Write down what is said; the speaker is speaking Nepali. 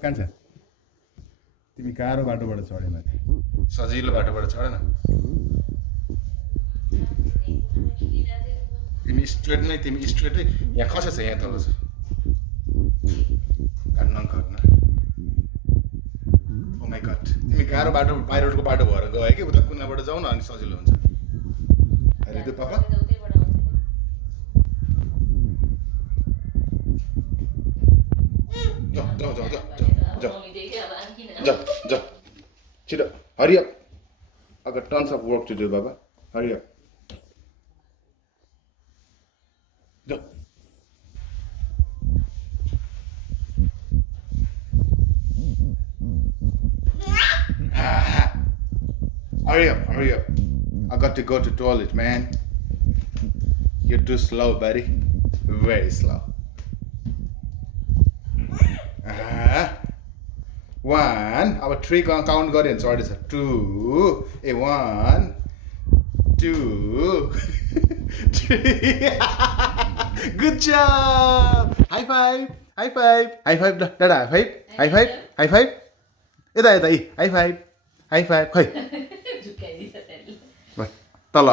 कान्छ तिमी गाह्रो बाटोबाट चढेन सजिलो बाटोबाट चढेन तिमी स्ट्रेटै यहाँ खसेछ यहाँ तल छ काट्न ओ माई गड तिमी गाह्रो बाटो बाई रोडको बाटो भएर गयो कि उता कुनाबाट जाऊ न अनि सजिलो हुन्छ अरे त्यो पापा जाऊ छिटो hurry up I got tons of work to do Baba hurry up जाऊ hurry up I got to go to toilet man you're too slow buddy very slow one अब 3 काउन्ट गऱ्यो भने चढेछ 2 1 2 3 गुड जब हाई फाइभ दादा हाई फाइभ यता हाई फाइभ खै तल